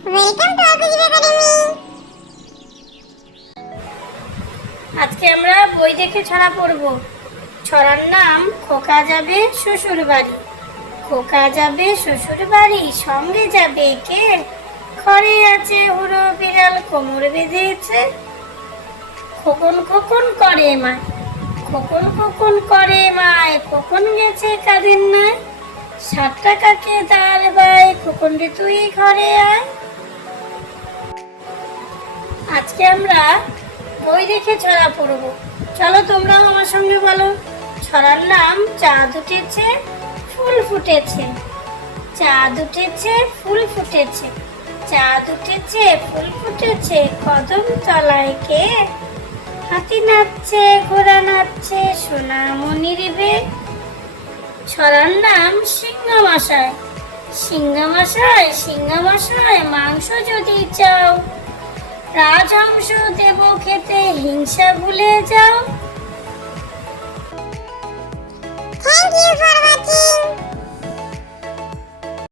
Welcome to আকুজিব academy. আজকে আমরা বই দেখে ছড়া পড়ব। ছড়ার নাম খোকা যাবে শ্বশুর বাড়ি। খোকা যাবে শ্বশুর বাড়ি, সঙ্গে যাবে কে? ঘরে আছে হুড়ো বিড়াল, কোমর বেঁধেছে। খোকন খোকন করে মায়, খোকন খোকন করে মায়, খোকন গেছে কাঁধের নাই। 7 টাকাকে দাঁড় বাই, খোকন রে তুই ঘরে আয়। আজকে আমরা বই দেখে ছড়া পড়ব। চলো তোমরাও আমার সঙ্গে বলো। ছড়ার নাম চাঁদ উঠেছে ফুল ফুটেছে। চাঁদ উঠেছে ফুল ফুটেছে, চাঁদ উঠেছে ফুল ফুটেছে, কদম তলায় কে? হাতি নাচছে ঘোড়া নাচছে, সোনামণির বে। ছড়ার নাম সিংহমশাই। সিংহমশাই সিংহমশাই, মাংস যদি চাও, রাজহংস দেব খেতে, হিংসা ভুলে যাও।